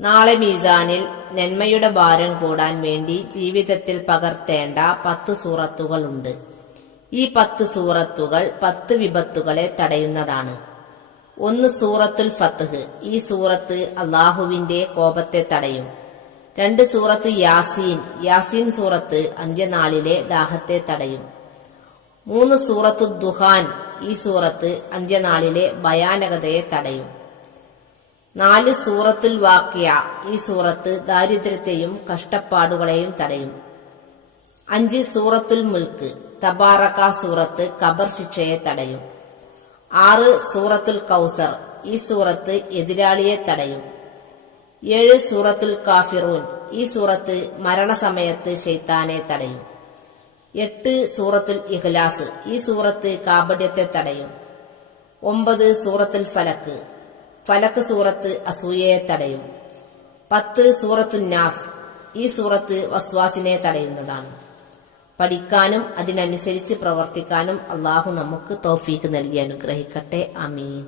നാളെ മീസാനിൽ നന്മയുടെ ഭാരം കൂടാൻ വേണ്ടി ജീവിതത്തിൽ പകർത്തേണ്ട 10 സൂറത്തുകളുണ്ട്. ഈ 10 സൂറത്തുകൾ 10 വിപത്തുകളെ തടയുന്നതാണ്. 1 സൂറത്തുൽ ഫത്ഹ്. ഈ സൂറത്ത് അള്ളാഹുവിന്റെ കോപത്തെ തടയും. 2 സൂറത്ത് യാസീൻ. യാസീൻ സൂറത്ത് അന്ത്യനാളിലെ ദാഹത്തെ തടയും. 3 സൂറത്തു ദുഹാൻ. ഈ സൂറത്ത് അന്ത്യനാളിലെ ഭയാനകതയെ തടയും. 4 സൂറത്തുൽ വാഖിയ. ഈ സൂറത്ത് ദാരിദ്ര്യത്തെയും കഷ്ടപ്പാടുകളെയും തടയും. 5 സൂറത്തുൽ മുൽക്ക്. തബാറക സൂറത്ത് ഖബർ ശിക്ഷയെ തടയും. 6 സൂറത്തുൽ കൗസർ. ഈ സൂറത്ത് എതിരാളിയെ തടയും. 7 സൂറത്തുൽ കാഫിറൂൻ. ഈ സൂറത്ത് മരണസമയത്ത് ശൈത്താനെ തടയും. 8 സൂറത്തുൽ ഇഖ്ലാസ്. ഈ സൂറത്ത് കാപട്യത്തെ തടയും. 9 സൂറത്തുൽ ഫലക്ക്. ഫലക്ക് സൂറത്ത് അസൂയയെ തടയും. 10 സൂറത്തുൻ നാസ്. ഈ സൂറത്ത് വസ്വാസിനെ തടയുന്നതാണ്. പഠിക്കാനും അതിനനുസരിച്ച് പ്രവർത്തിക്കാനും അള്ളാഹു നമുക്ക് തൗഫീഖ് നൽകി അനുഗ്രഹിക്കട്ടെ. ആമീൻ.